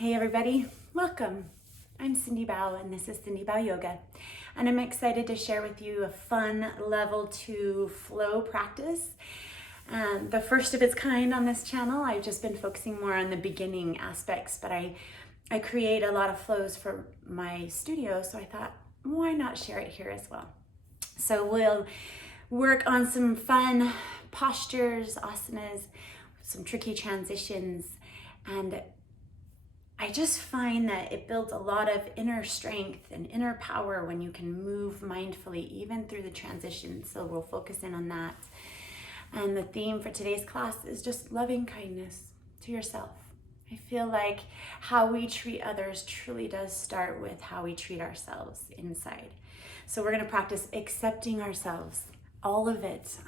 Hey everybody, welcome. I'm Cindy Bao and this is Cindy Bao Yoga. And I'm excited to share with you a fun level 2 flow practice. The first of its kind on this channel. I've just been focusing more on the beginning aspects, but I create a lot of flows for my studio, so I thought, why not share it here as well? So we'll work on some fun postures, asanas, some tricky transitions, and I just find that it builds a lot of inner strength and inner power when you can move mindfully, even through the transition. So we'll focus in on that. And the theme for today's class is just loving kindness to yourself. I feel like how we treat others truly does start with how we treat ourselves inside. So we're going to practice accepting ourselves, all of it,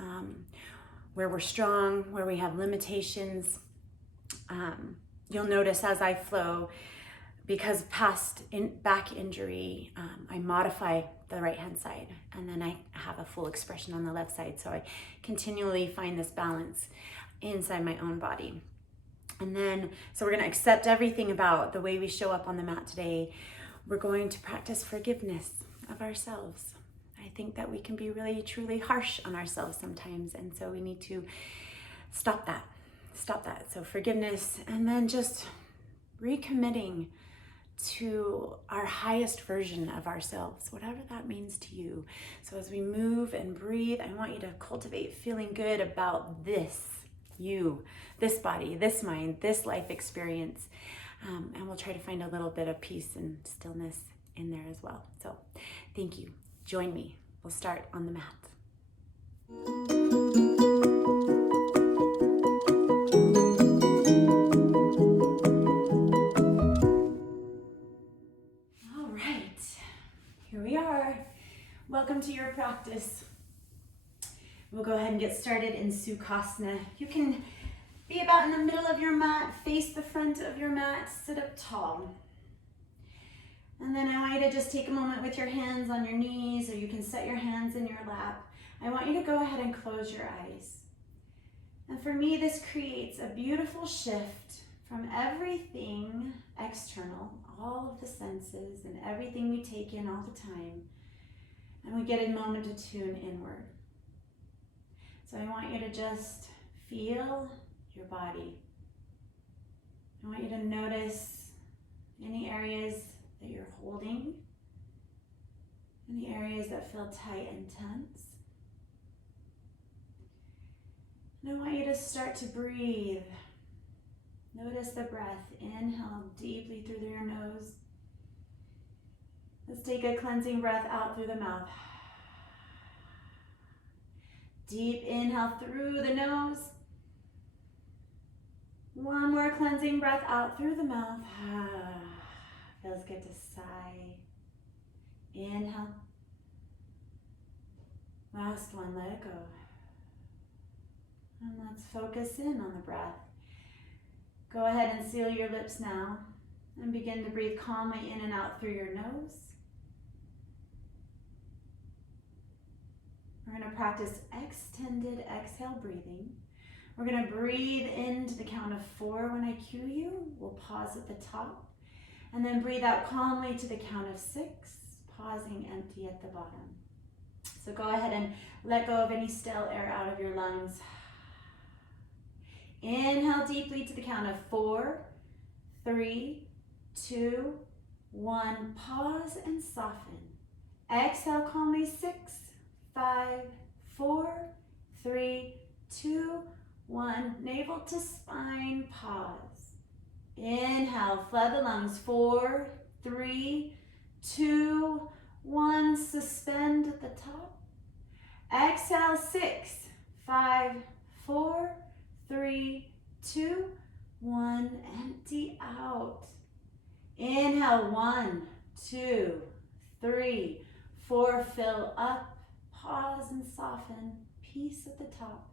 where we're strong, where we have limitations. You'll notice as I flow, because past back injury, I modify the right hand side and then I have a full expression on the left side. So I continually find this balance inside my own body. And then, so we're going to accept everything about the way we show up on the mat today. We're going to practice forgiveness of ourselves. I think that we can be really, truly harsh on ourselves sometimes. And so we need to stop that. So forgiveness, and then just recommitting to our highest version of ourselves, whatever that means to you. So as we move and breathe, I want you to cultivate feeling good about this, you, this body, this mind, this life experience. And we'll try to find a little bit of peace and stillness in there as well. So thank you. Join me. We'll start on the mat. Here we are. Welcome to your practice. We'll go ahead and get started in Sukhasana. You can be about in the middle of your mat, face the front of your mat, sit up tall. And then I want you to just take a moment with your hands on your knees, or you can set your hands in your lap. I want you to go ahead and close your eyes. And for me, this creates a beautiful shift from everything external, all of the senses and everything we take in all the time, and we get a moment to tune inward. So I want you to just feel your body. I want you to notice any areas that you're holding, any areas that feel tight and tense. And I want you to start to breathe. Notice the breath. Inhale deeply through your nose. Let's take a cleansing breath out through the mouth. Deep inhale through the nose. One more cleansing breath out through the mouth. Feels good to sigh. Inhale. Last one, let it go. And let's focus in on the breath. Go ahead and seal your lips now and begin to breathe calmly in and out through your nose. We're going to practice extended exhale breathing. We're going to breathe into the count of 4 when I cue you. We'll pause at the top and then breathe out calmly to the count of 6, pausing empty at the bottom. So go ahead and let go of any stale air out of your lungs. Inhale deeply to the count of 4, 3, 2, 1. Pause and soften. Exhale calmly. 6, 5, 4, 3, 2, 1. Navel to spine. Pause. Inhale, flood the lungs. 4, 3, 2, 1. Suspend at the top. Exhale. 6, 5, 4, 3, 2, 1. Empty out. Inhale. 1, 2, 3, 4. Fill up. Pause and soften. Peace at the top.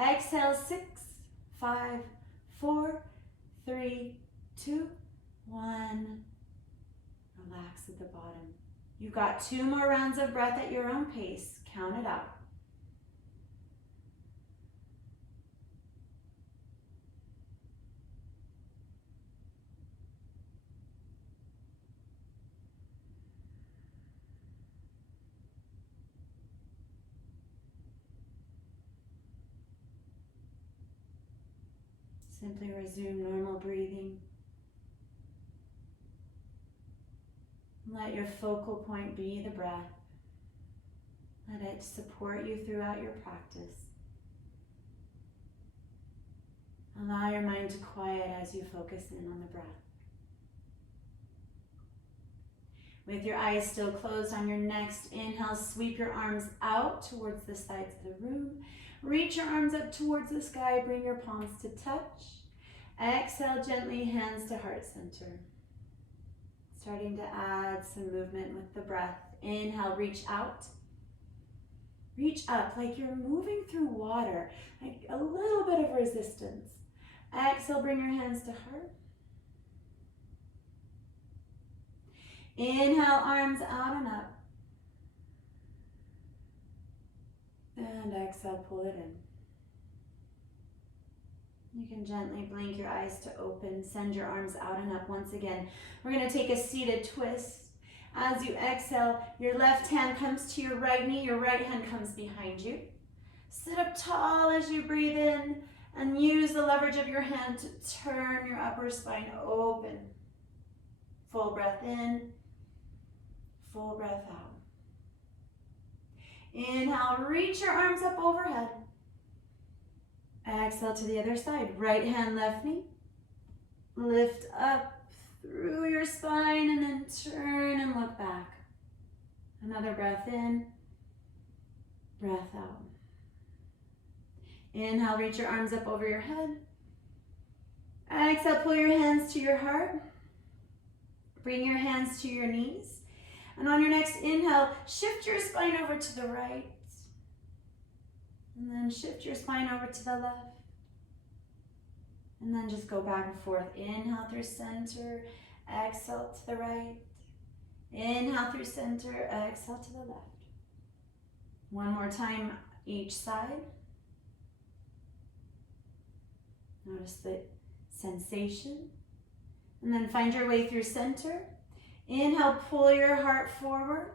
Exhale. 6, 5, 4, 3, 2, 1. Relax at the bottom. You've got 2 more rounds of breath at your own pace. Count it out. Simply resume normal breathing. Let your focal point be the breath. Let it support you throughout your practice. Allow your mind to quiet as you focus in on the breath. With your eyes still closed, on your next inhale, sweep your arms out towards the sides of the room. Reach your arms up towards the sky, bring your palms to touch. Exhale gently, hands to heart center. Starting to add some movement with the breath. Inhale, reach out. Reach up like you're moving through water, like a little bit of resistance. Exhale, bring your hands to heart. Inhale, arms out and up. And exhale, pull it in. You can gently blink your eyes to open. Send your arms out and up once again. We're going to take a seated twist. As you exhale, your left hand comes to your right knee. Your right hand comes behind you. Sit up tall as you breathe in and use the leverage of your hand to turn your upper spine open. Full breath in, full breath out. Inhale, reach your arms up overhead. Exhale to the other side. Right hand, left knee. Lift up through your spine and then turn and look back. Another breath in, breath out. Inhale, reach your arms up over your head. Exhale, pull your hands to your heart. Bring your hands to your knees. And on your next inhale, shift your spine over to the right. And then shift your spine over to the left. And then just go back and forth. Inhale through center, exhale to the right. Inhale through center, exhale to the left. One more time each side. Notice the sensation. And then find your way through center. Inhale, pull your heart forward.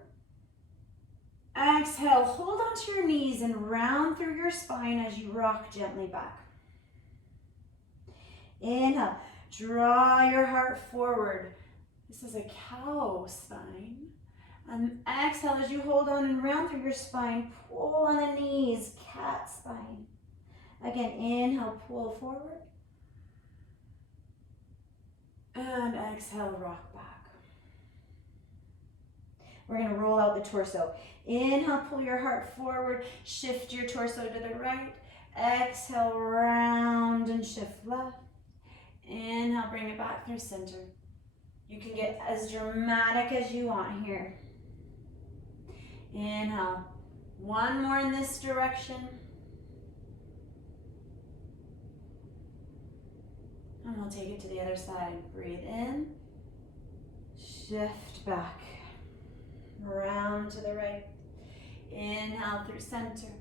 Exhale, hold onto your knees and round through your spine as you rock gently back. Inhale, draw your heart forward. This is a cow spine. And exhale as you hold on and round through your spine, pull on the knees, cat spine. Again, inhale, pull forward. And exhale, rock back. We're going to roll out the torso. Inhale, pull your heart forward, shift your torso to the right. Exhale, round and shift left. Inhale, bring it back through center. You can get as dramatic as you want here. Inhale, one more in this direction. And we'll take it to the other side. Breathe in, shift back, round to the right. Inhale through center.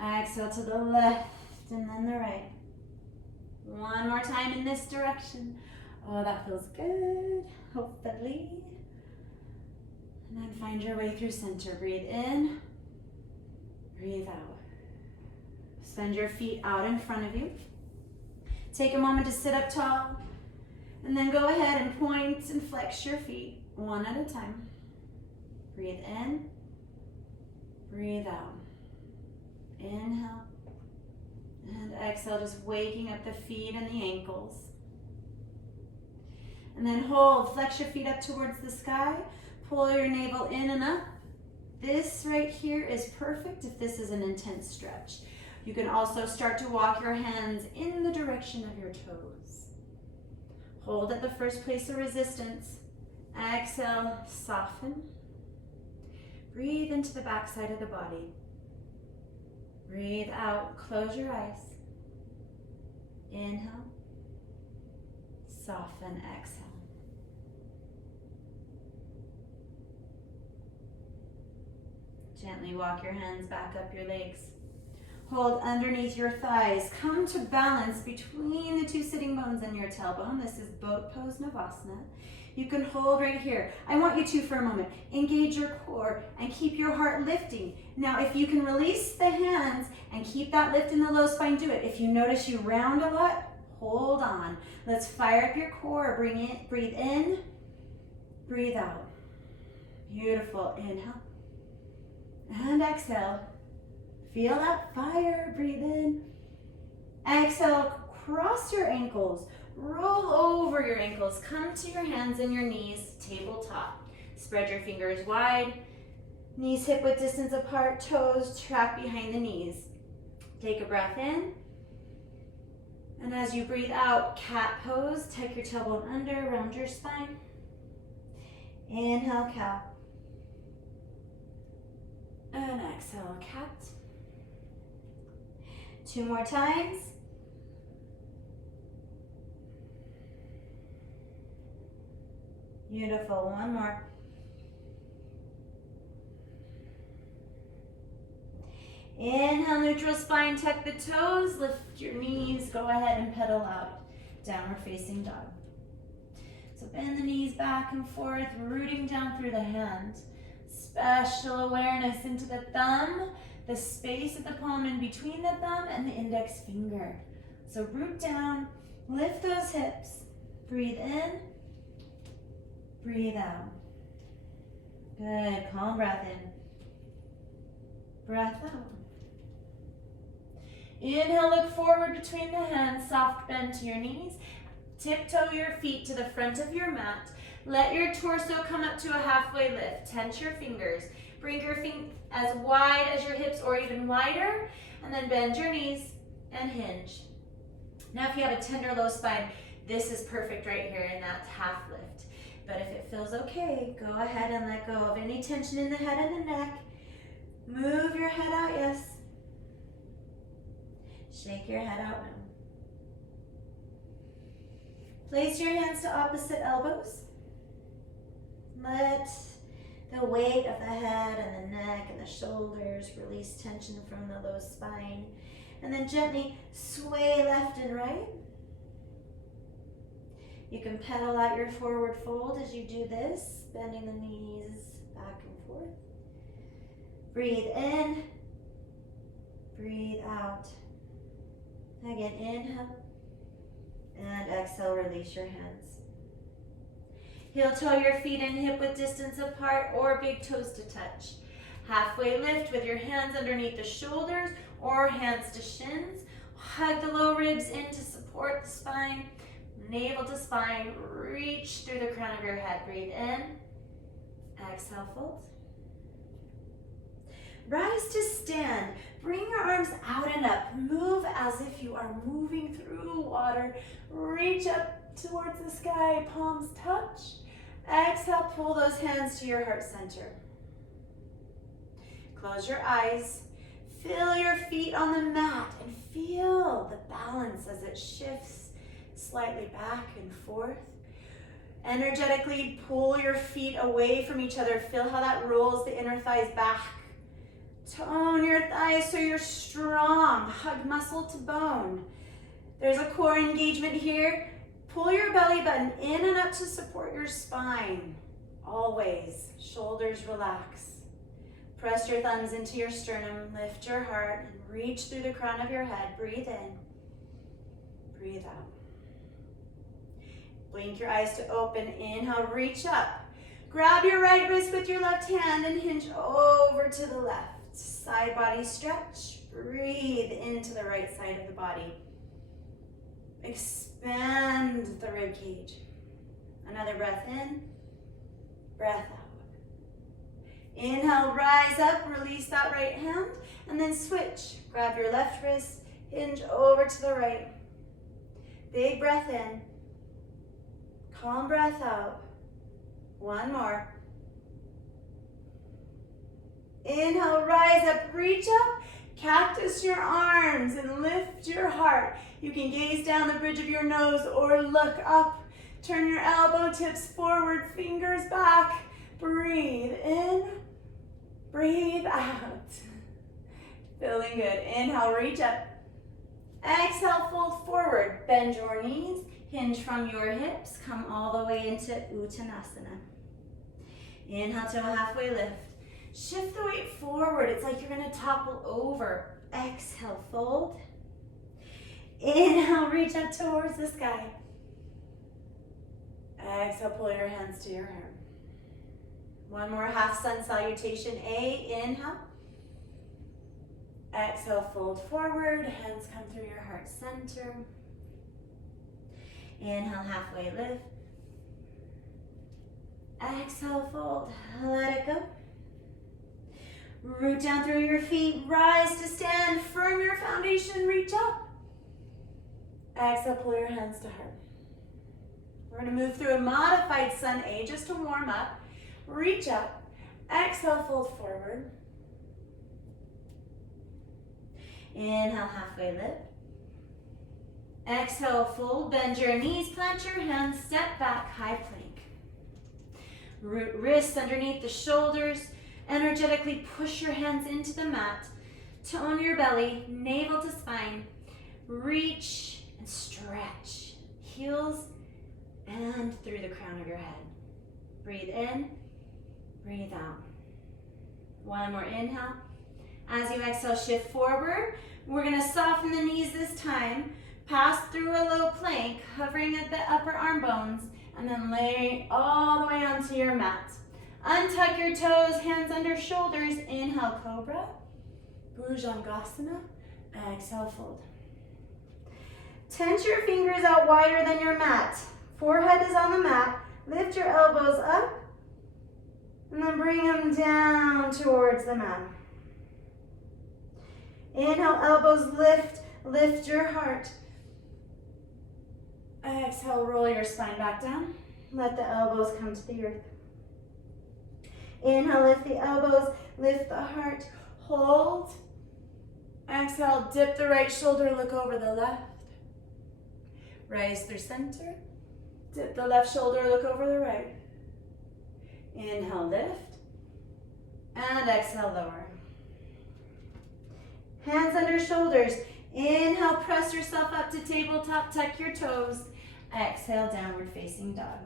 Exhale to the left and then the right. One more time in this direction. Oh, that feels good, hopefully. And then find your way through center. Breathe in, breathe out. Send your feet out in front of you. Take a moment to sit up tall. And then go ahead and point and flex your feet one at a time. Breathe in, breathe out. Inhale. And exhale, just waking up the feet and the ankles. And then hold, flex your feet up towards the sky. Pull your navel in and up. This right here is perfect if this is an intense stretch. You can also start to walk your hands in the direction of your toes. Hold at the first place of resistance. Exhale, soften. Breathe into the back side of the body. Breathe out, close your eyes. Inhale, soften, exhale. Gently walk your hands back up your legs. Hold underneath your thighs. Come to balance between the two sitting bones and your tailbone. This is Boat Pose Navasana. You can hold right here. I want you to, for a moment, engage your core and keep your heart lifting. Now, if you can release the hands and keep that lift in the low spine, do it. If you notice you round a lot, Hold on. Let's fire up your core. Breathe in, breathe out. Beautiful. Inhale and exhale. Feel that fire. Breathe in. Exhale. Cross your ankles. Roll over your ankles. Come to your hands and your knees, tabletop. Spread your fingers wide. Knees hip width distance apart. Toes track behind the knees. Take a breath in. And as you breathe out, cat pose. Tuck your tailbone under, round your spine. Inhale, cow. And exhale, cat. 2 more times. Beautiful. 1 more. Inhale, neutral spine, tuck the toes, lift your knees, go ahead and pedal out. Downward facing dog. So bend the knees back and forth, rooting down through the hands. Special awareness into the thumb, the space at the palm in between the thumb and the index finger. So root down, lift those hips, breathe in, breathe out. Good, calm breath in, breath out. Inhale, look forward between the hands, soft bend to your knees. Tiptoe your feet to the front of your mat. Let your torso come up to a halfway lift. Tense your fingers. Bring your feet as wide as your hips or even wider, and then bend your knees and hinge. Now if you have a tender low spine, this is perfect right here in that half lift. But if it feels okay, go ahead and let go of any tension in the head and the neck. Move your head out, yes. Shake your head out now. Place your hands to opposite elbows. Let the weight of the head and the neck and the shoulders release tension from the low spine. And then gently sway left and right. You can pedal out your forward fold as you do this, bending the knees back and forth. Breathe in, breathe out. Again, inhale, and exhale, release your hands. Heel toe your feet in hip width distance apart or big toes to touch. Halfway lift with your hands underneath the shoulders or hands to shins. Hug the low ribs in to support the spine. Navel to spine, reach through the crown of your head. Breathe in, exhale, fold. Rise to stand. Bring your arms out and up. Move as if you are moving through water. Reach up towards the sky, palms touch. Exhale, pull those hands to your heart center. Close your eyes. Feel your feet on the mat and feel the balance as it shifts slightly back and forth. Energetically pull your feet away from each other. Feel how that rolls the inner thighs back. Tone your thighs so you're strong. Hug muscle to bone. There's a core engagement here. Pull your belly button in and up to support your spine. Always. Shoulders relax. Press your thumbs into your sternum. Lift your heart and reach through the crown of your head. Breathe in. Breathe out. Blink your eyes to open. Inhale, reach up. Grab your right wrist with your left hand and hinge over to the left. Side body stretch. Breathe into the right side of the body. Expand the rib cage. Another breath in, breath out. Inhale, rise up, release that right hand, and then switch. Grab your left wrist, hinge over to the right. Big breath in. Calm breath out. One more. Inhale, rise up, reach up, cactus your arms and lift your heart. You can gaze down the bridge of your nose or look up. Turn your elbow tips forward, fingers back. Breathe in, breathe out. Feeling good. Inhale, reach up. Exhale, fold forward. Bend your knees, hinge from your hips. Come all the way into Uttanasana. Inhale to a halfway lift. Shift the weight forward. It's like you're going to topple over. Exhale, fold. Inhale, reach up towards the sky. Exhale, pull your hands to your heart. One more half sun salutation. A, inhale. Exhale, fold forward. Hands come through your heart center. Inhale, halfway lift. Exhale, fold. Let it go. Root down through your feet. Rise to stand. Firm your foundation. Reach up. Exhale, pull your hands to heart. We're going to move through a modified sun A just to warm up. Reach up. Exhale, fold forward. Inhale, halfway lift. Exhale, fold. Bend your knees, plant your hands, step back, high plank. Root wrists underneath the shoulders. Energetically push your hands into the mat. Tone your belly, navel to spine. Reach and stretch. Heels and through the crown of your head. Breathe in, breathe out. One more inhale. As you exhale, shift forward. We're going to soften the knees this time. Pass through a low plank, hovering at the upper arm bones, and then lay all the way onto your mat. Untuck your toes, hands under shoulders. Inhale, cobra. Bhujangasana. Exhale, fold. Tense your fingers out wider than your mat. Forehead is on the mat. Lift your elbows up. And then bring them down towards the mat. Inhale, elbows lift. Lift your heart. Exhale, roll your spine back down. Let the elbows come to the earth. Inhale, lift the elbows. Lift the heart. Hold. Exhale, dip the right shoulder. Look over the left. Rise through center. Dip the left shoulder, look over the right. Inhale, lift. And exhale, lower. Hands under shoulders. Inhale, press yourself up to tabletop, tuck your toes. Exhale, downward facing dog.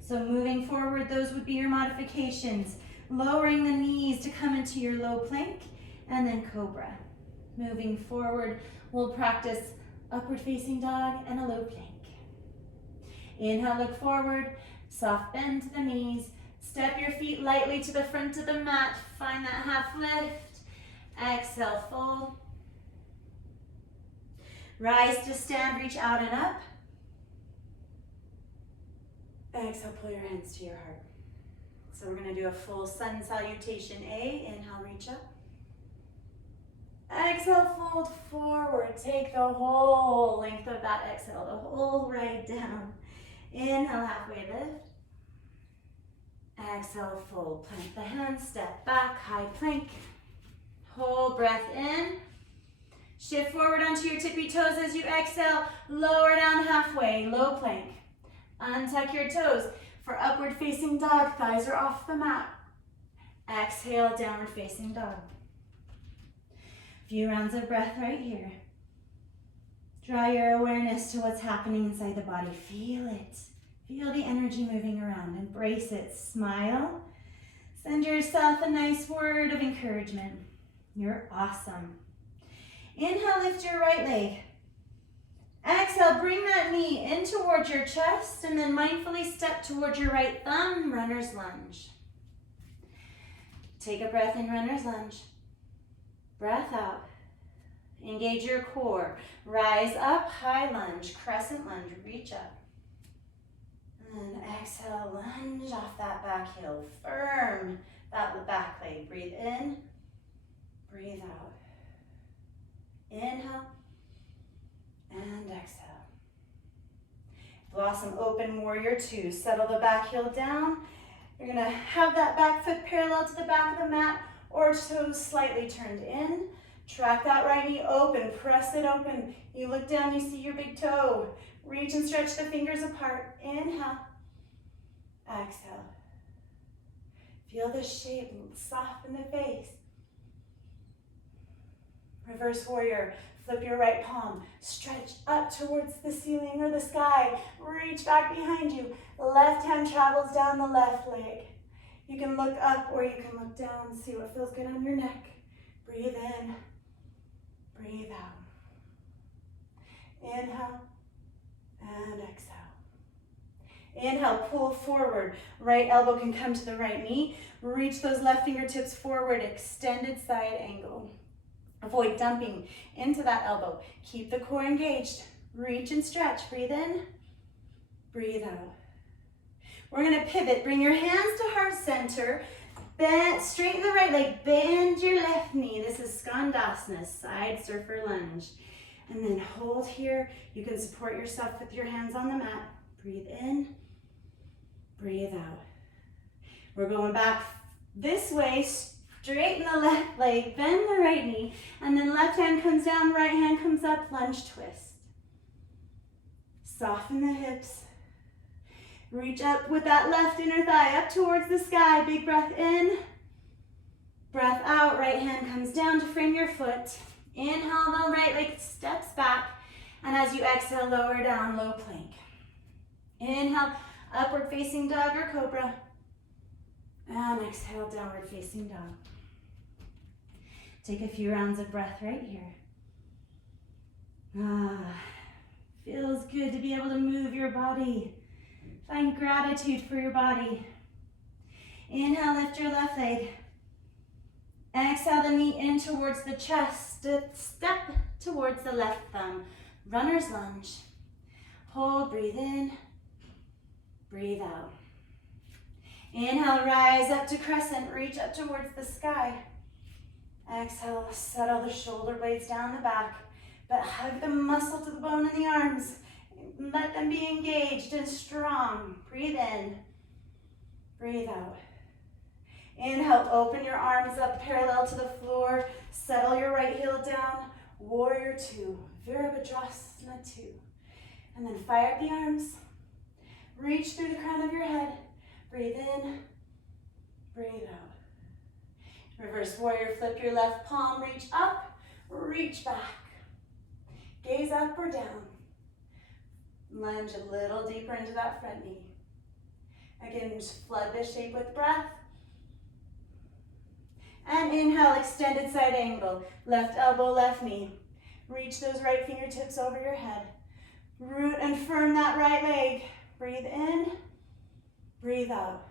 So moving forward, those would be your modifications. Lowering the knees to come into your low plank, and then cobra. Moving forward, we'll practice upward facing dog and a low plank. Inhale, look forward, soft bend to the knees. Step your feet lightly to the front of the mat. Find that half lift. Exhale, fold. Rise to stand, reach out and up. Exhale, pull your hands to your heart. So we're going to do a full sun salutation A. Inhale, reach up. Exhale, fold forward. Take the whole length of that exhale, the whole ride down. Inhale, halfway lift. Exhale, fold. Plant the hands, step back, high plank. Hold breath in. Shift forward onto your tippy toes as you exhale. Lower down halfway, low plank. Untuck your toes for upward facing dog. Thighs are off the mat. Exhale, downward facing dog. Few rounds of breath right here. Draw your awareness to what's happening inside the body. Feel it. Feel the energy moving around. Embrace it. Smile. Send yourself a nice word of encouragement. You're awesome. Inhale, lift your right leg. Exhale, bring that knee in towards your chest and then mindfully step towards your right thumb, runner's lunge. Take a breath in, runner's lunge. Breath out. Engage your core. Rise up, high lunge, crescent lunge, reach up. And exhale, lunge off that back heel. Firm that back leg. Breathe in, breathe out. Inhale and exhale. Blossom open, warrior two. Settle the back heel down. You're gonna have that back foot parallel to the back of the mat or toes slightly turned in. Track that right knee open, press it open. You look down, you see your big toe. Reach and stretch the fingers apart. Inhale, exhale. Feel the shape, soften the face. Reverse warrior, flip your right palm. Stretch up towards the ceiling or the sky. Reach back behind you. Left hand travels down the left leg. You can look up or you can look down, see what feels good on your neck. Breathe in. Breathe out. Inhale and exhale. Inhale, pull forward. Right elbow can come to the right knee. Reach those left fingertips forward, extended side angle. Avoid dumping into that elbow. Keep the core engaged. Reach and stretch. Breathe in, breathe out. We're gonna pivot. Bring your hands to heart center. Bend, straighten the right leg. Bend your left knee. This is Skandasana, side surfer lunge. And then hold here. You can support yourself with your hands on the mat. Breathe in, breathe out. We're going back this way. Straighten the left leg, bend the right knee, and then left hand comes down, right hand comes up, lunge twist. Soften the hips. Reach up with that left inner thigh up towards the sky. Big breath in, breath out. Right hand comes down to frame your foot. Inhale, the right leg steps back, and as you exhale, lower down, low plank. Inhale, upward facing dog or cobra. And exhale, downward facing dog. Take a few rounds of breath right here. Feels good to be able to move your body. Find gratitude for your body. Inhale, lift your left leg. Exhale the knee in towards the chest. Step towards the left thumb. Runner's lunge. Hold, breathe in, breathe out. Inhale, rise up to crescent, reach up towards the sky. Exhale, settle the shoulder blades down the back, but hug the muscle to the bone in the arms. Let them be engaged and strong. Breathe in, breathe out. Inhale, open your arms up parallel to the floor. Settle your right heel down. Warrior two, Virabhadrasana 2. And then fire up the arms. Reach through the crown of your head. Breathe in, breathe out. Reverse warrior, flip your left palm, reach up, reach back. Gaze up or down. Lunge a little deeper into that front knee. Again, just flood this shape with breath. And inhale, extended side angle. Left elbow, left knee. Reach those right fingertips over your head. Root and firm that right leg. Breathe in, breathe out.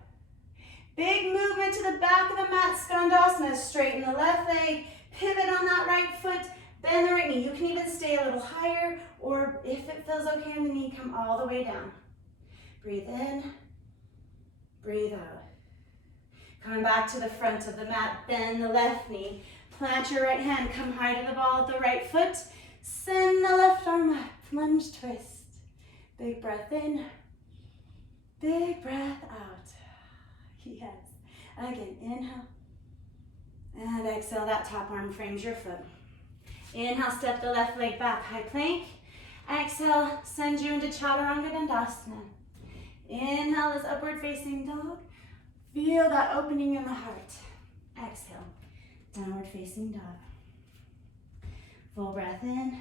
Big movement to the back of the mat, Skandasana. Straighten the left leg, pivot on that right foot, bend the right knee. You can even stay a little higher, or if it feels okay on the knee, come all the way down. Breathe in, breathe out. Coming back to the front of the mat, bend the left knee. Plant your right hand, come high to the ball of the right foot. Send the left arm up, lunge twist. Big breath in, big breath out. Yes. Again, inhale. And exhale, that top arm frames your foot. Inhale, step the left leg back, high plank. Exhale, send you into Chaturanga Dandasana. Inhale is upward facing dog. Feel that opening in the heart. Exhale, downward facing dog. Full breath in,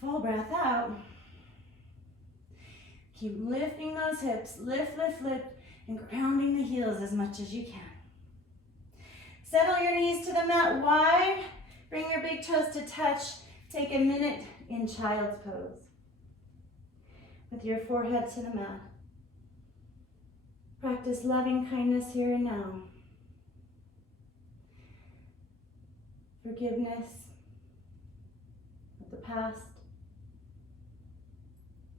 full breath out. Keep lifting those hips, lift, lift, lift, and grounding the heels as much as you can. Settle your knees to the mat wide. Bring your big toes to touch. Take a minute in child's pose. With your forehead to the mat. Practice loving kindness here and now. Forgiveness of the past.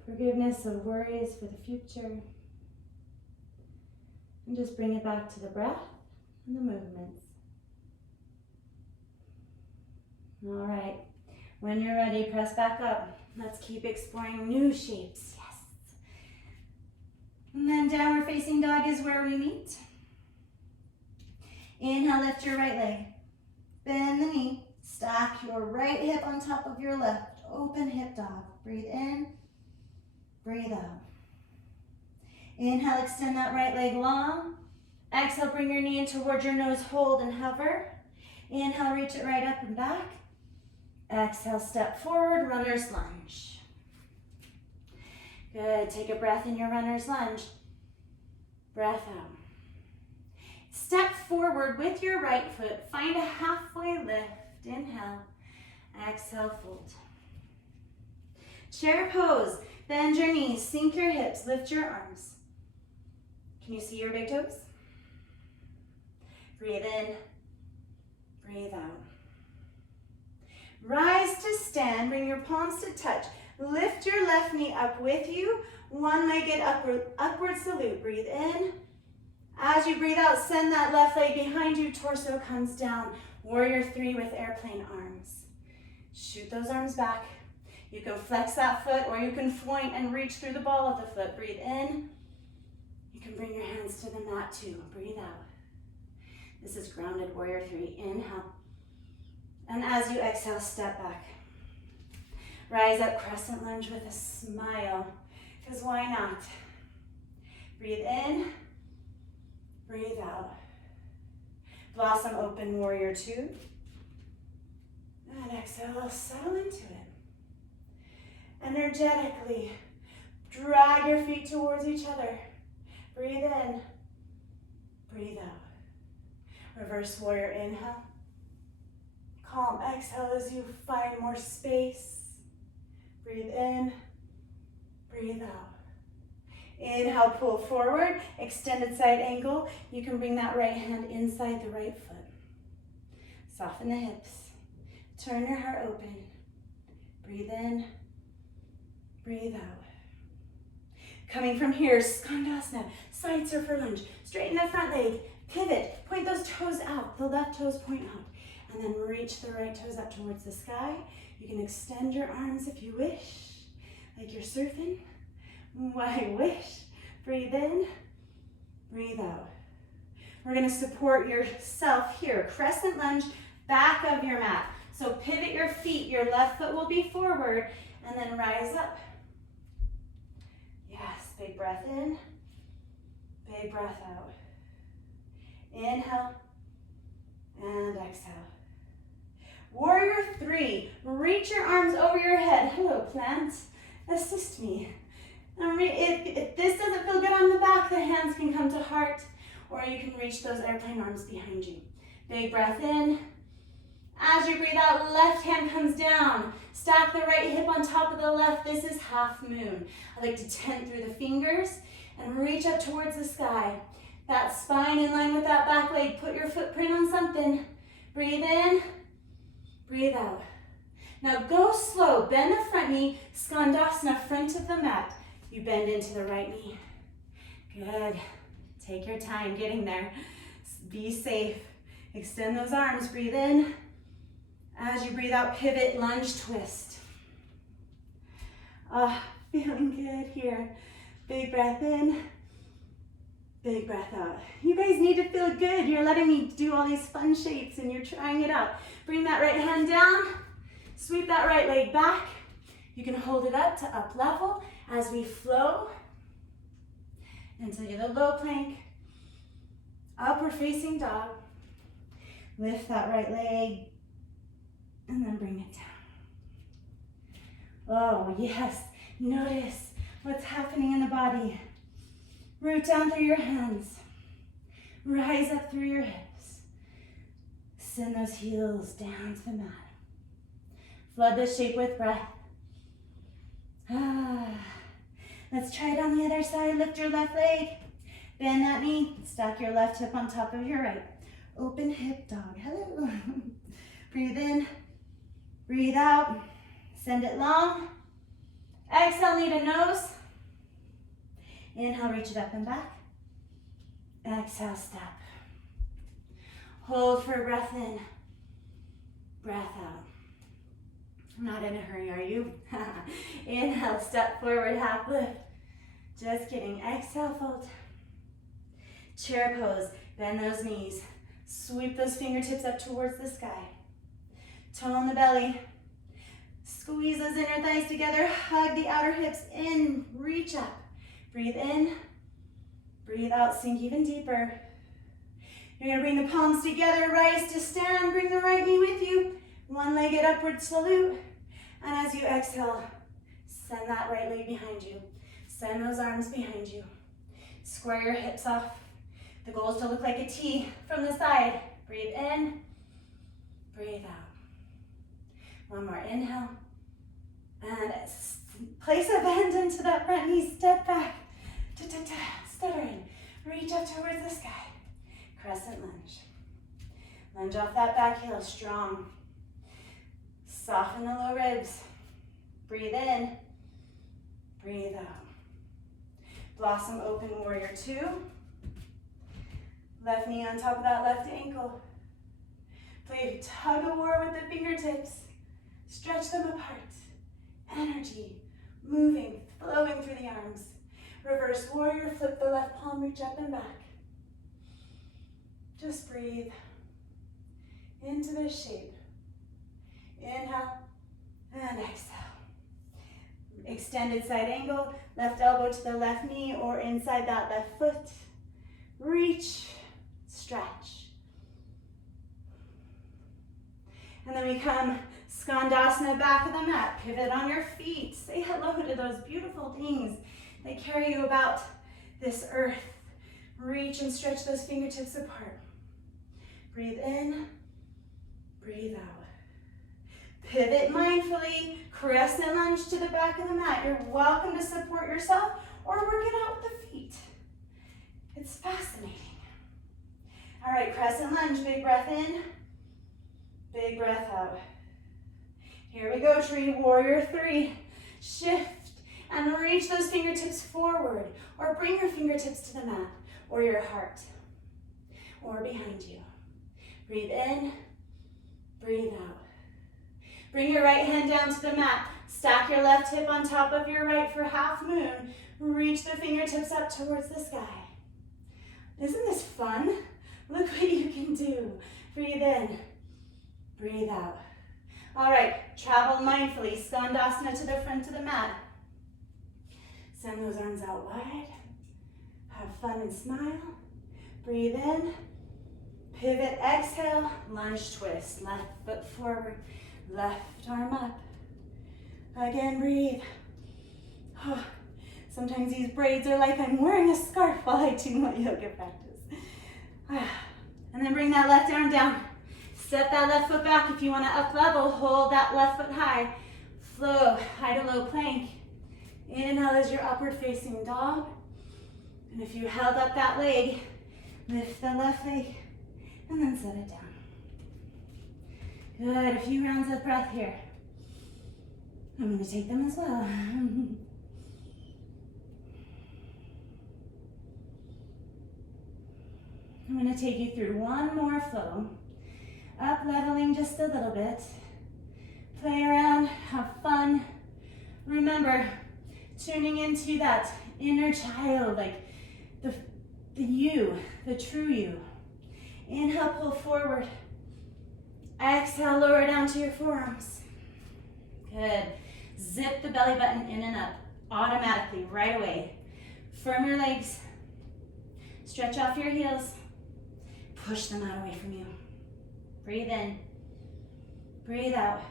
Forgiveness of worries for the future. And just bring it back to the breath and the movements. All right, when you're ready, press back up. Let's keep exploring new shapes, yes. And then downward facing dog is where we meet. Inhale, lift your right leg. Bend the knee, stack your right hip on top of your left. Open hip dog. Breathe in, breathe out. Inhale, extend that right leg long. Exhale, bring your knee in towards your nose, hold and hover. Inhale, reach it right up and back. Exhale, step forward, runner's lunge. Good, take a breath in your runner's lunge. Breath out. Step forward with your right foot, find a halfway lift. Inhale, Exhale, fold. Chair pose. Bend your knees, sink your hips, lift your arms. Can you see your big toes? Breathe in, breathe out. Rise to stand, bring your palms to touch. Lift your left knee up with you, one-legged upward salute. Breathe in. As you breathe out, send that left leg behind you, torso comes down. Warrior 3 with airplane arms. Shoot those arms back. You can flex that foot or you can point and reach through the ball of the foot. Breathe in. You can bring your hands to the mat too. Breathe out. This is grounded warrior 3. Inhale. And as you exhale, step back. Rise up, crescent lunge with a smile, because why not? Breathe in, breathe out. Blossom open warrior 2. And exhale, settle into it. Energetically, drag your feet towards each other. Breathe in, breathe out. Reverse warrior, inhale. Calm exhale as you find more space. Breathe in, breathe out. Inhale, pull forward, extended side angle. You can bring that right hand inside the right foot. Soften the hips. Turn your heart open. Breathe in, breathe out. Coming from here, Skandasana, side surfer lunge. Straighten the front leg, pivot, point those toes out. The left toes point out. And then reach the right toes up towards the sky. You can extend your arms if you wish, like you're surfing. I wish. Breathe in, breathe out. We're gonna support yourself here. Crescent lunge, back of your mat. So pivot your feet, your left foot will be forward, and then rise up. Yes, big breath in, big breath out. Inhale, and exhale. Warrior 3, reach your arms over your head. Hello, plant, assist me. If this doesn't feel good on the back, the hands can come to heart, or you can reach those airplane arms behind you. Big breath in. As you breathe out, left hand comes down. Stack the right hip on top of the left. This is half moon. I like to tent through the fingers and reach up towards the sky. That spine in line with that back leg. Put your footprint on something. Breathe in. Breathe out. Now go slow. Bend the front knee. Skandasana, front of the mat. You bend into the right knee. Good. Take your time getting there. Be safe. Extend those arms. Breathe in. As you breathe out, pivot, lunge, twist. Feeling good here. Big breath in. Big breath out. You guys need to feel good. You're letting me do all these fun shapes and you're trying it out. Bring that right hand down. Sweep that right leg back. You can hold it up to up level as we flow into the low plank. Upward facing dog. Lift that right leg and then bring it down. Oh yes, notice what's happening in the body. Root down through your hands. Rise up through your hips. Send those heels down to the mat. Flood the shape with breath. Let's try it on the other side. Lift your left leg. Bend that knee. Stack your left hip on top of your right. Open hip dog. Hello. Breathe in. Breathe out. Send it long. Exhale, knee to nose. Inhale, reach it up and back. Exhale, step. Hold for a breath in. Breath out. I'm not in a hurry, are you? Inhale, step forward, half lift. Just kidding. Exhale, fold. Chair pose. Bend those knees. Sweep those fingertips up towards the sky. Tone the belly. Squeeze those inner thighs together. Hug the outer hips in. Reach up. Breathe in. Breathe out. Sink even deeper. You're going to bring the palms together. Rise to stand. Bring the right knee with you. One-legged upward salute. And as you exhale, send that right leg behind you. Send those arms behind you. Square your hips off. The goal is to look like a T from the side. Breathe in. Breathe out. One more, inhale. And place a bend into that front knee, step back. Stuttering, reach up towards the sky. Crescent lunge. Lunge off that back heel, strong. Soften the low ribs. Breathe in, breathe out. Blossom open, warrior two. Left knee on top of that left ankle. Play tug of war with the fingertips. Stretch them apart. Energy, moving, flowing through the arms. Reverse warrior, flip the left palm, reach up and back. Just breathe into this shape. Inhale and exhale. Extended side angle, left elbow to the left knee or inside that left foot. Reach, stretch. And then we come Skandasana, back of the mat. Pivot on your feet. Say hello to those beautiful things that carry you about this earth. Reach and stretch those fingertips apart. Breathe in, breathe out. Pivot mindfully, crescent lunge to the back of the mat. You're welcome to support yourself or work it out with the feet. It's fascinating. All right, crescent lunge, big breath in, big breath out. Here we go, tree warrior three. Shift and reach those fingertips forward or bring your fingertips to the mat or your heart or behind you. Breathe in, breathe out. Bring your right hand down to the mat. Stack your left hip on top of your right for half moon. Reach the fingertips up towards the sky. Isn't this fun? Look what you can do. Breathe in, breathe out. All right, travel mindfully. Skandasana to the front of the mat. Send those arms out wide. Have fun and smile. Breathe in. Pivot, exhale, lunge twist. Left foot forward, left arm up. Again, breathe. Oh, sometimes these braids are like I'm wearing a scarf while I do my yoga practice. And then bring that left arm down. Step that left foot back. If you want to up level, hold that left foot high. Flow, high to low plank. Inhale as your upward facing dog. And if you held up that leg, lift the left leg and then set it down. Good, a few rounds of breath here. I'm going to take them as well. I'm going to take you through one more flow. Up leveling just a little bit. Play around, have fun. Remember, tuning into that inner child, like the you, the true you. Inhale, pull forward. Exhale, lower down to your forearms. Good. Zip the belly button in and up automatically, right away. Firm your legs. Stretch off your heels. Push them out away from you. Breathe in. Breathe out.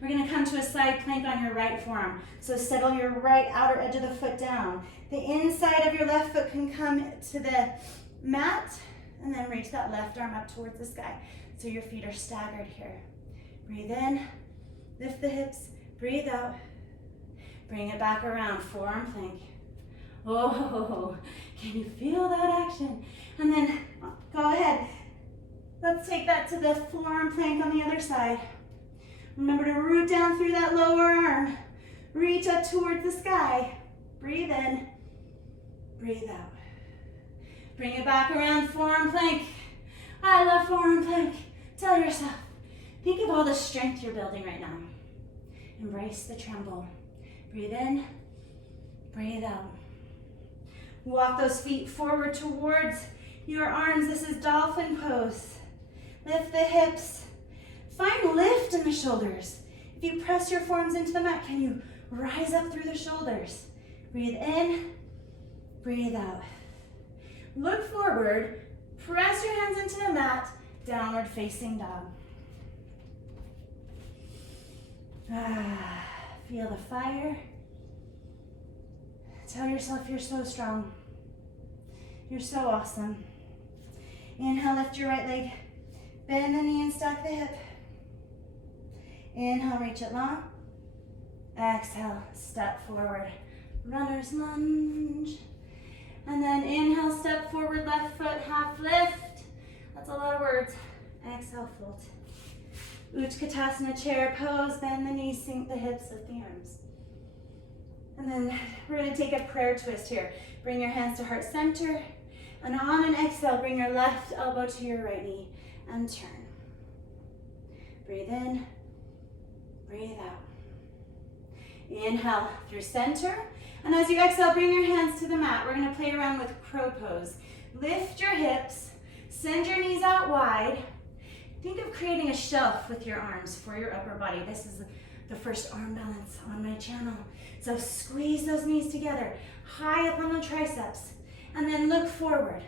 We're going to come to a side plank on your right forearm. So settle your right outer edge of the foot down. The inside of your left foot can come to the mat and then reach that left arm up towards the sky. So your feet are staggered here. Breathe in, lift the hips, breathe out. Bring it back around, forearm plank. Oh, can you feel that action? And then go ahead. Let's take that to the forearm plank on the other side. Remember to root down through that lower arm. Reach up towards the sky. Breathe in, breathe out. Bring it back around, forearm plank. I love forearm plank. Tell yourself, think of all the strength you're building right now. Embrace the tremble. Breathe in, breathe out. Walk those feet forward towards your arms. This is dolphin pose. Lift the hips. Find lift in the shoulders. If you press your forearms into the mat, can you rise up through the shoulders? Breathe in, breathe out. Look forward, press your hands into the mat, downward facing dog. Feel the fire. Tell yourself you're so strong. You're so awesome. Inhale, lift your right leg. Bend the knee and stack the hip. Inhale, reach it long. Exhale, step forward, runner's lunge. And then inhale, step forward, left foot, half lift. That's a lot of words. Exhale, fold. Utkatasana, chair pose, bend the knees, sink the hips, lift the arms. And then we're gonna take a prayer twist here. Bring your hands to heart center. And on an exhale, bring your left elbow to your right knee and turn. Breathe in, breathe out. Inhale through center. And as you exhale, bring your hands to the mat. We're gonna play around with crow pose. Lift your hips, send your knees out wide. Think of creating a shelf with your arms for your upper body. This is the first arm balance on my channel. So squeeze those knees together, high up on the triceps, and then look forward.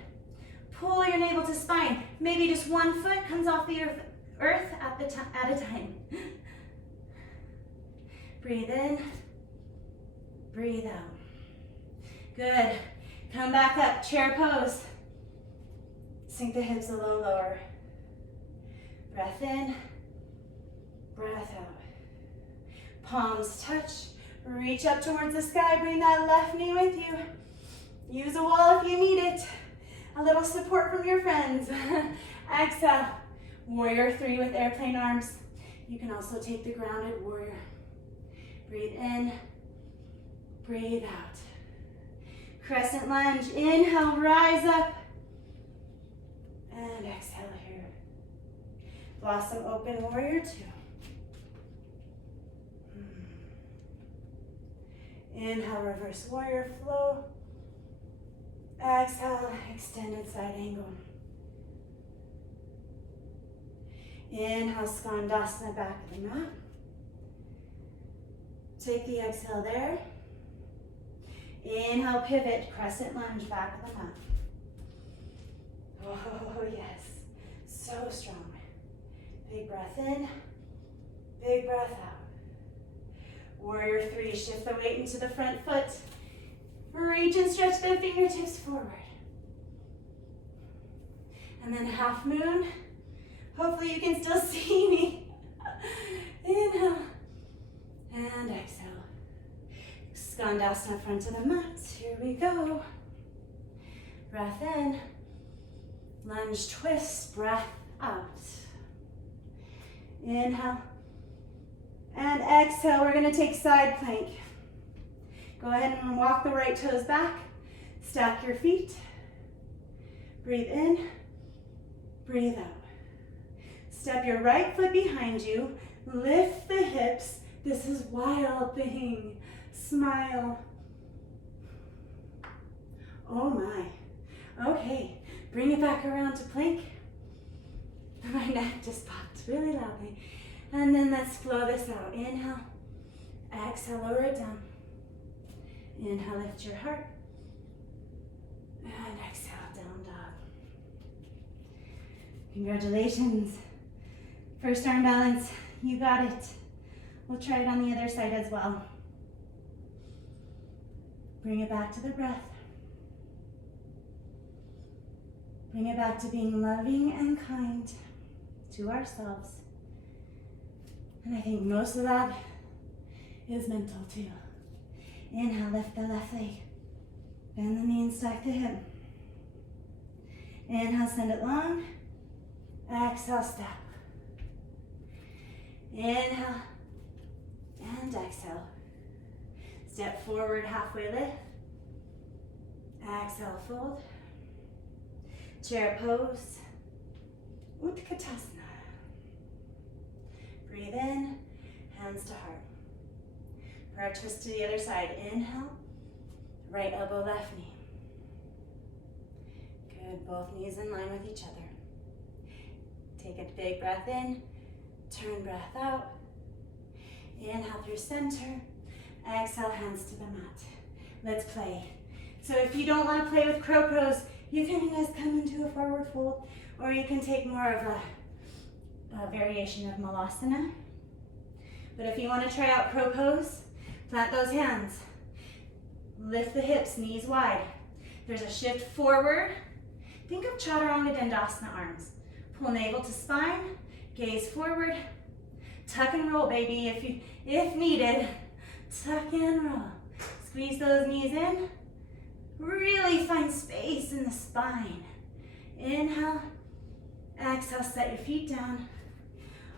Pull your navel to spine. Maybe just one foot comes off the earth at a time. Breathe in, breathe out. Good. Come back up, chair pose. Sink the hips a little lower. Breath in, breath out. Palms touch. Reach up towards the sky. Bring that left knee with you. Use a wall if you need it. A little support from your friends. Exhale. Warrior 3 with airplane arms. You can also take the grounded warrior. Breathe in, breathe out. Crescent lunge. Inhale, rise up. And exhale here. Blossom open, warrior 2. Inhale, reverse warrior flow. Exhale, extended side angle. Inhale, Skandasana, back of the mat. Take the exhale there. Inhale, pivot, crescent lunge, back of the mat. Oh, yes. So strong. Big breath in, big breath out. Warrior 3, shift the weight into the front foot. Reach and stretch the fingertips forward. And then half moon. Hopefully you can still see me. Inhale and exhale. Skandasana, front of the mat. Here we go. Breath in. Lunge twist, breath out. Inhale. And exhale, we're gonna take side plank. Go ahead and walk the right toes back. Stack your feet. Breathe in, breathe out. Step your right foot behind you. Lift the hips. This is wild thing. Smile. Oh my. Okay, bring it back around to plank. My neck just popped really loudly. And then let's flow this out. Inhale, exhale, lower it down. Inhale, lift your heart. And exhale, down dog. Congratulations. First arm balance, you got it. We'll try it on the other side as well. Bring it back to the breath. Bring it back to being loving and kind to ourselves. And I think most of that is mental too. Inhale, lift the left leg. Bend the knee and stack the hip. Inhale, send it long. Exhale, step. Inhale and exhale. Step forward, halfway lift. Exhale, fold. Chair pose. Utkatasana. Breathe in, hands to heart. Prayer twist to the other side. Inhale, right elbow, left knee. Good, both knees in line with each other. Take a big breath in, turn breath out. Inhale through center, exhale, hands to the mat. Let's play. So if you don't want to play with crow pose, you can just come into a forward fold, or you can take more of a variation of Malasana. But if you want to try out crow pose, plant those hands. Lift the hips, knees wide. There's a shift forward. Think of Chaturanga Dandasana arms. Pull navel to spine, gaze forward, Tuck and roll, baby, if needed. Tuck and roll. Squeeze those knees in. Really find space in the spine. Inhale. Exhale, set your feet down.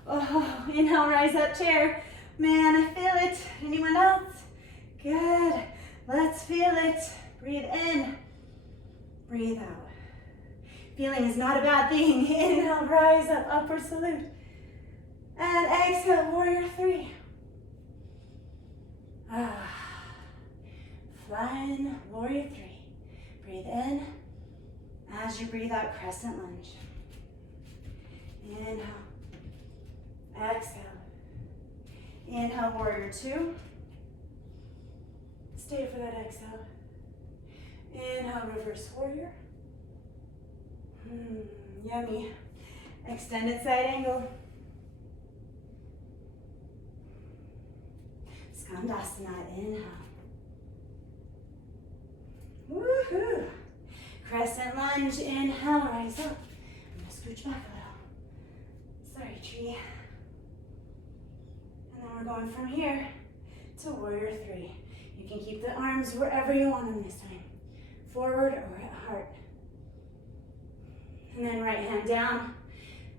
Oh, inhale, rise up, chair. Man, I feel it. Anyone else? Good. Let's feel it. Breathe in. Breathe out. Feeling is not a bad thing. Inhale, rise up, upward salute. And exhale, warrior three. Flying warrior three. Breathe in. As you breathe out, crescent lunge. Inhale. Exhale. Inhale, warrior two. Stay for that exhale. Inhale, reverse warrior. Yummy. Extended side angle. Skandasana, inhale. Woohoo! Crescent lunge, inhale, rise up. I'm gonna scooch back a little. Sorry, tree. And then we're going from here to warrior three. You can keep the arms wherever you want them this time. Forward or at heart. And then right hand down.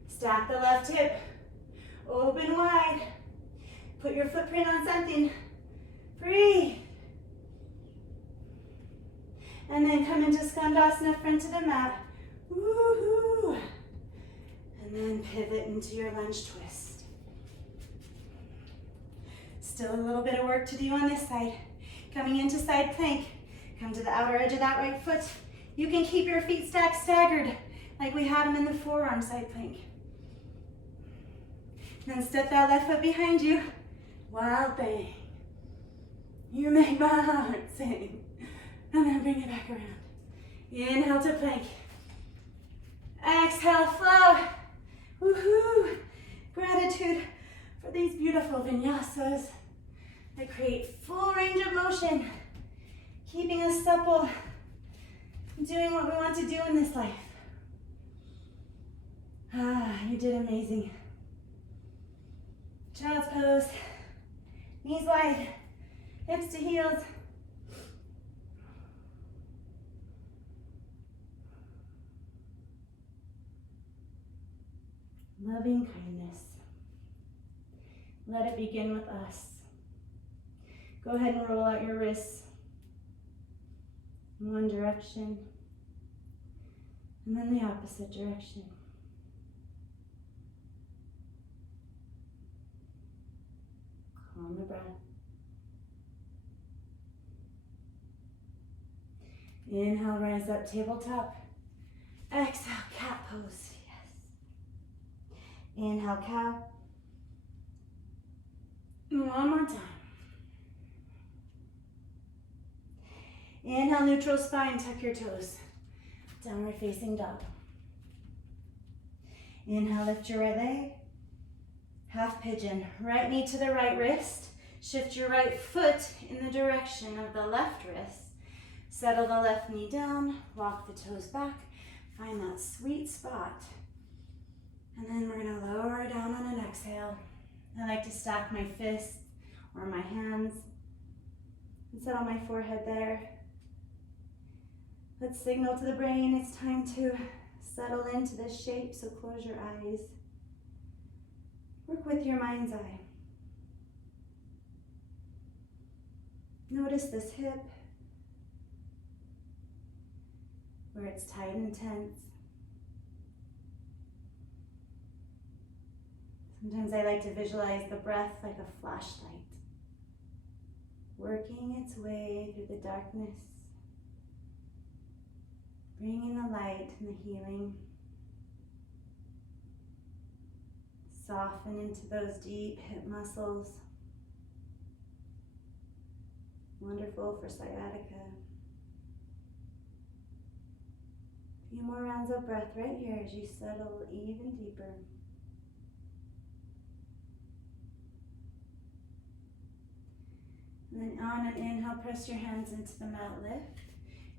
Stack the left hip. Open wide. Put your footprint on something. Breathe. And then come into Skandasana, front to the mat. Woohoo! And then pivot into your lunge twist. Still a little bit of work to do on this side. Coming into side plank. Come to the outer edge of that right foot. You can keep your feet stacked staggered like we had them in the forearm side plank. Then step that left foot behind you. Wild thing. You make my heart sing. And then bring it back around. Inhale to plank. Exhale, flow. Woohoo! Gratitude for these beautiful vinyasas that create full range of motion, keeping us supple, doing what we want to do in this life. You did amazing. Child's pose. Knees wide, hips to heels. Loving kindness. Let it begin with us. Go ahead and roll out your wrists in one direction and then the opposite direction. Calm the breath. Inhale, rise up, tabletop. Exhale, cat pose. Yes. Inhale, cow. One more time. Inhale, neutral spine, tuck your toes. Downward facing dog. Inhale, lift your right leg. Half pigeon. Right knee to the right wrist. Shift your right foot in the direction of the left wrist. Settle the left knee down. Walk the toes back. Find that sweet spot. And then we're going to lower down on an exhale. I like to stack my fists or my hands and sit on my forehead there. Let's signal to the brain it's time to settle into this shape, so close your eyes. Work with your mind's eye. Notice this hip, where it's tight and tense. Sometimes I like to visualize the breath like a flashlight, working its way through the darkness, bringing the light and the healing. Soften into those deep hip muscles. Wonderful for sciatica. A few more rounds of breath right here as you settle even deeper. And then on an inhale, press your hands into the mat, lift.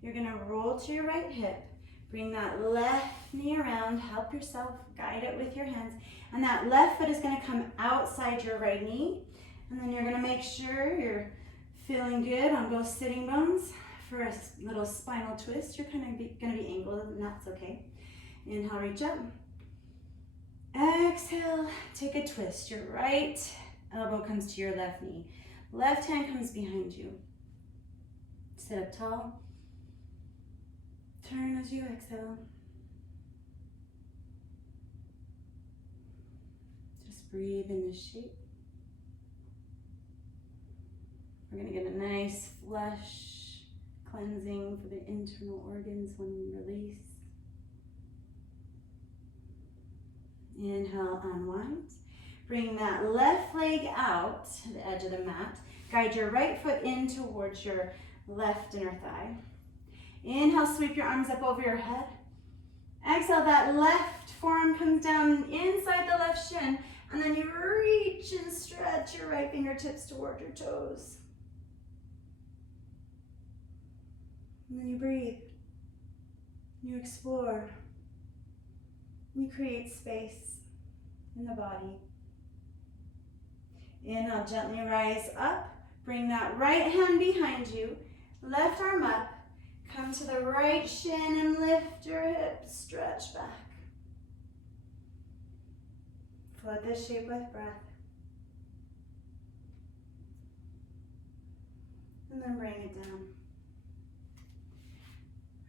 You're going to roll to your right hip. Bring that left knee around, help yourself, guide it with your hands. And that left foot is gonna come outside your right knee. And then you're gonna make sure you're feeling good on both sitting bones. For a little spinal twist, you're gonna be angled, and that's okay. Inhale, reach up. Exhale, take a twist. Your right elbow comes to your left knee. Left hand comes behind you. Sit up tall. Turn as you exhale. Just breathe in this shape. We're gonna get a nice flush cleansing for the internal organs when we release. Inhale, unwind. Bring that left leg out to the edge of the mat. Guide your right foot in towards your left inner thigh. Inhale, sweep your arms up over your head. Exhale, that left forearm comes down inside the left shin, and then you reach and stretch your right fingertips toward your toes. And then you breathe. You explore. You create space in the body. Inhale, gently rise up. Bring that right hand behind you. Left arm up. Come to the right shin and lift your hips. Stretch back. Float this shape with breath. And then bring it down.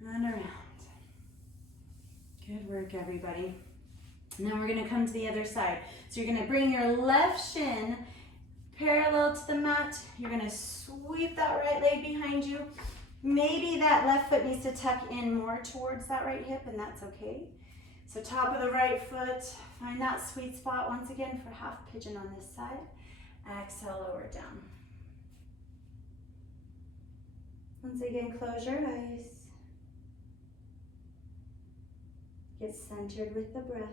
And around. Good work, everybody. Now we're gonna come to the other side. So you're gonna bring your left shin parallel to the mat. You're gonna sweep that right leg behind you. Maybe that left foot needs to tuck in more towards that right hip, and that's okay. So top of the right foot, find that sweet spot once again for half pigeon on this side. Exhale, lower down. Once again, close your eyes. Get centered with the breath.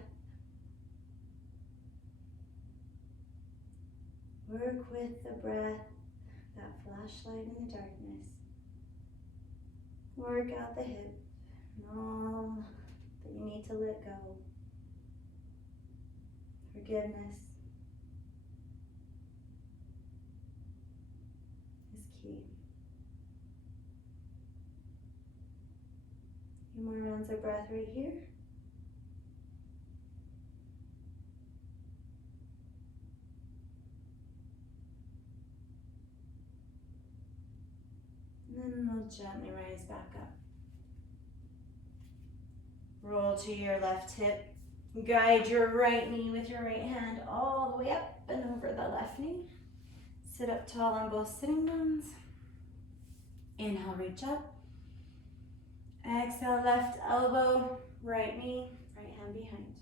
Work with the breath, that flashlight in the darkness. Work out the hip and all that you need to let go. Forgiveness is key. A few more rounds of breath right here. And then we'll gently rise back up. Roll to your left hip. Guide your right knee with your right hand all the way up and over the left knee. Sit up tall on both sitting bones. Inhale, reach up. Exhale, left elbow, right knee, right hand behind.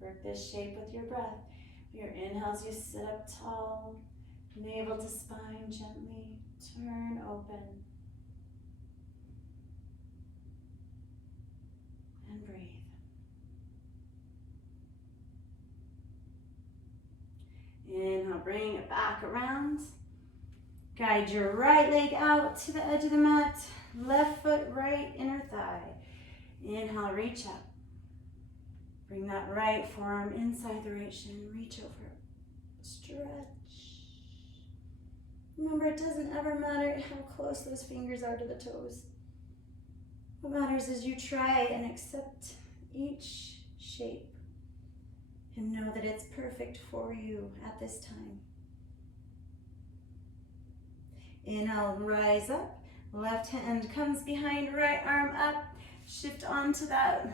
Work this shape with your breath. Your inhales, you sit up tall. Navel to spine, gently turn open. And breathe. Inhale, bring it back around. Guide your right leg out to the edge of the mat. Left foot, right inner thigh. Inhale, reach up. Bring that right forearm inside the right shin. Reach over. Stretch. Remember, it doesn't ever matter how close those fingers are to the toes. What matters is you try and accept each shape and know that it's perfect for you at this time. Inhale, rise up. Left hand comes behind, right arm up. Shift onto that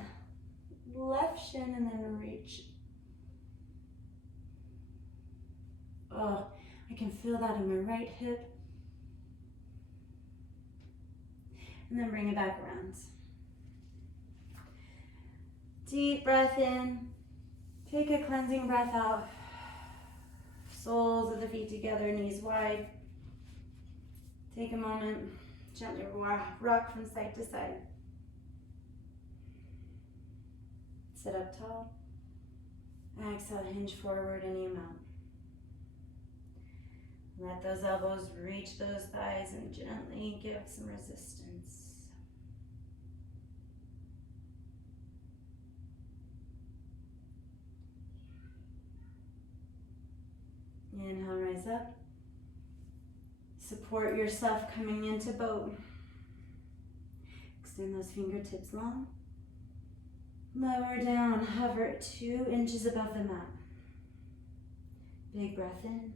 left shin and then reach. Oh, I can feel that in my right hip. And then bring it back around. Deep breath in. Take a cleansing breath out. Soles of the feet together, knees wide. Take a moment, gently rock from side to side. Sit up tall. Exhale, hinge forward any amount. Let those elbows reach those thighs and gently give some resistance. Inhale, rise up. Support yourself coming into boat. Extend those fingertips long. Lower down, hover 2 inches above the mat. Big breath in,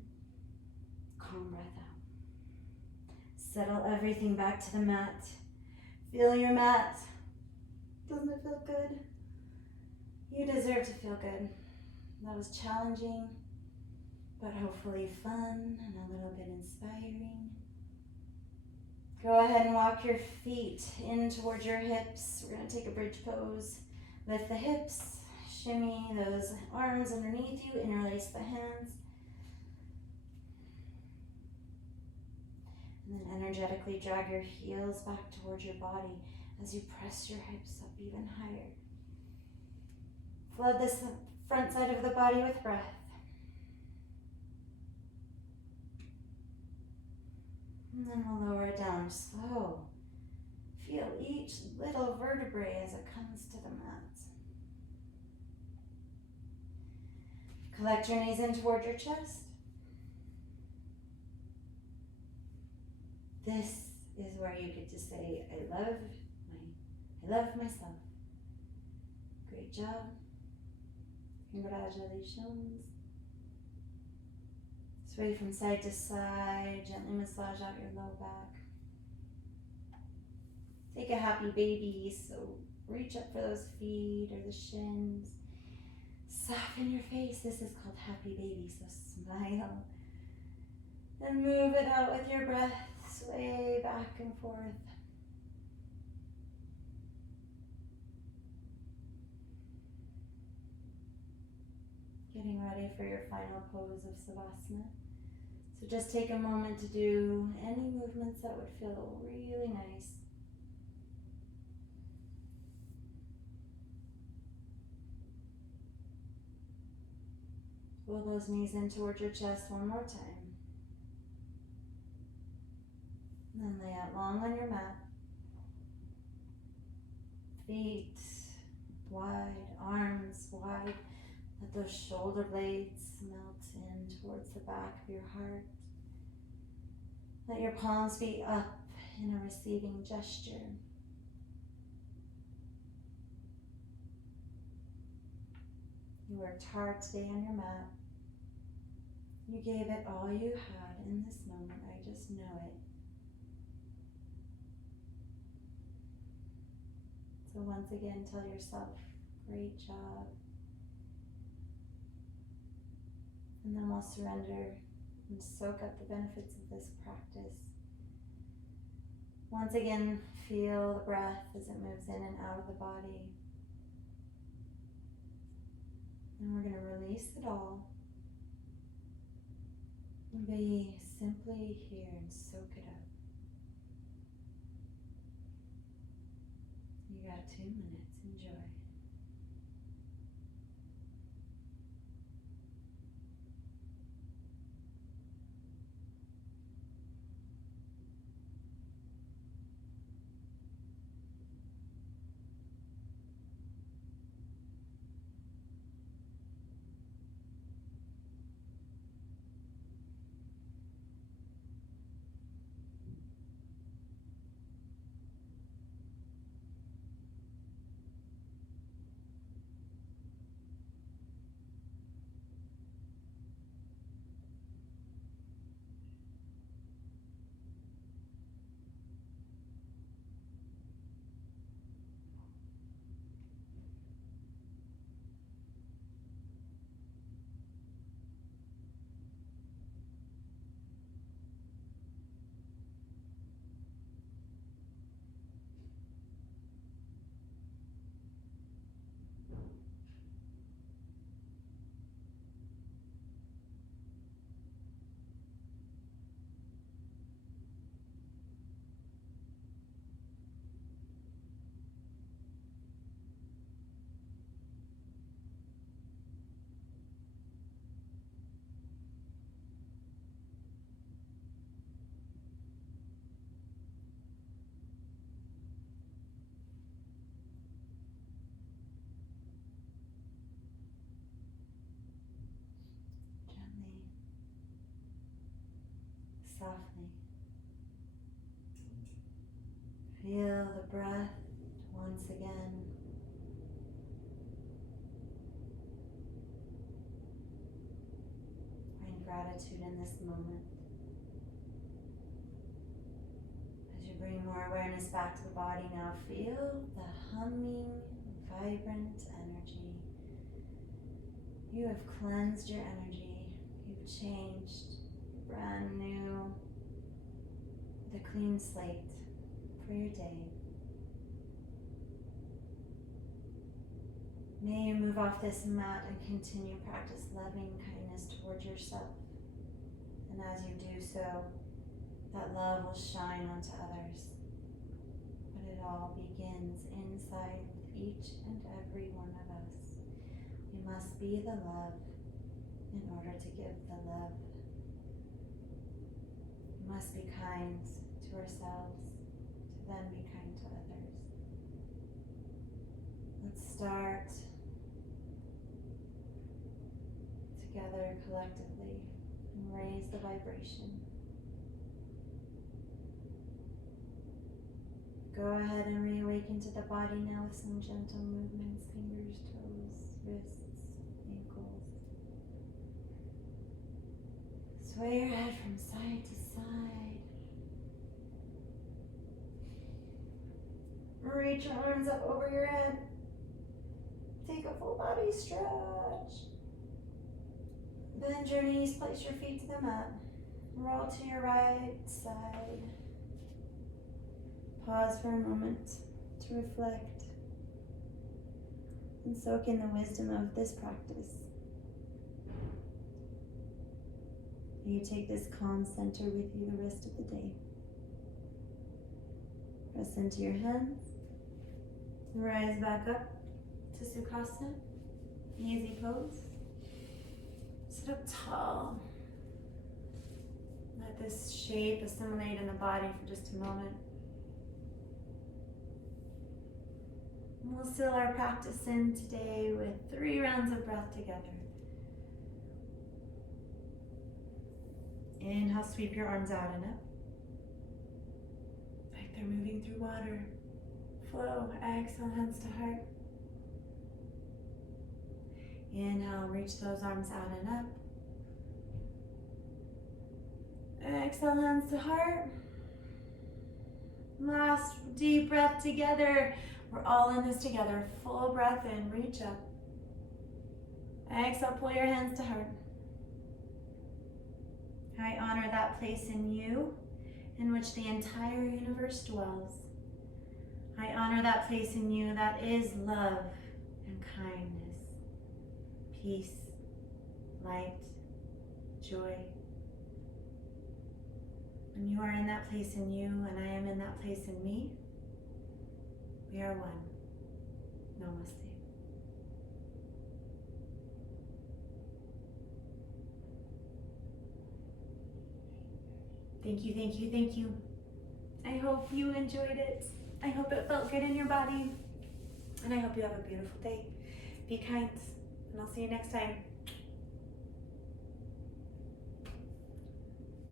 calm breath out. Settle everything back to the mat. Feel your mat. Doesn't it feel good? You deserve to feel good. That was challenging, but hopefully fun and a little bit inspiring. Go ahead and walk your feet in towards your hips. We're going to take a bridge pose. Lift the hips, shimmy those arms underneath you, interlace the hands. And then energetically drag your heels back towards your body as you press your hips up even higher. Flood this front side of the body with breath. And then we'll lower it down slow. Feel each little vertebrae as it comes to the mat. Collect your knees in toward your chest. This is where you get to say, I love myself. Great job. Congratulations. Sway from side to side, gently massage out your low back. Take a happy baby, so reach up for those feet or the shins. Soften your face. This is called happy baby, so smile. And move it out with your breath. Sway back and forth. Getting ready for your final pose of Savasana. So just take a moment to do any movements that would feel really nice. Pull those knees in towards your chest one more time. And then lay out long on your mat. Feet wide, arms wide. Let those shoulder blades melt in towards the back of your heart. Let your palms be up in a receiving gesture. You worked hard today on your mat. You gave it all you had in this moment. I just know it. So once again, tell yourself, great job. And then we'll surrender and soak up the benefits of this practice. Once again, feel the breath as it moves in and out of the body. And we're going to release it all. And be simply here and soak it up. You got 2 minutes. Enjoy. softly. Feel the breath once again. Find gratitude in this moment. As you bring more awareness back to the body now, feel the humming, vibrant energy. You have cleansed your energy. You've changed. Brand new. With a clean slate for your day. May you move off this mat and continue practice loving kindness toward yourself. And as you do so, that love will shine onto others. But it all begins inside with each and every one of us. We must be the love in order to give the love. We must be kind to ourselves to then be kind to others. Let's start together collectively and raise the vibration. Go ahead and reawaken to the body now with some gentle movements, fingers, toes, wrists, ankles. Sway your head from side to side. Reach your arms up over your head. Take a full body stretch. Bend your knees, place your feet to the mat. Roll to your right side. Pause for a moment to reflect and soak in the wisdom of this practice. May you take this calm center with you the rest of the day. Press into your hands. Rise back up to Sukhasana. Easy pose. Sit up tall. Let this shape assimilate in the body for just a moment. And we'll seal our practice in today with 3 rounds of breath together. Inhale, sweep your arms out and up. Like they're moving through water. Flow. Exhale, hands to heart. Inhale, reach those arms out and up. Exhale, hands to heart. Last deep breath together. We're all in this together. Full breath in, reach up. Exhale, pull your hands to heart. I honor that place in you in which the entire universe dwells. I honor that place in you that is love and kindness, peace, light, joy. When you are in that place in you and I am in that place in me, we are one. Namaste. Thank you, thank you, thank you. I hope you enjoyed it. I hope it felt good in your body. And I hope you have a beautiful day. Be kind, and I'll see you next time.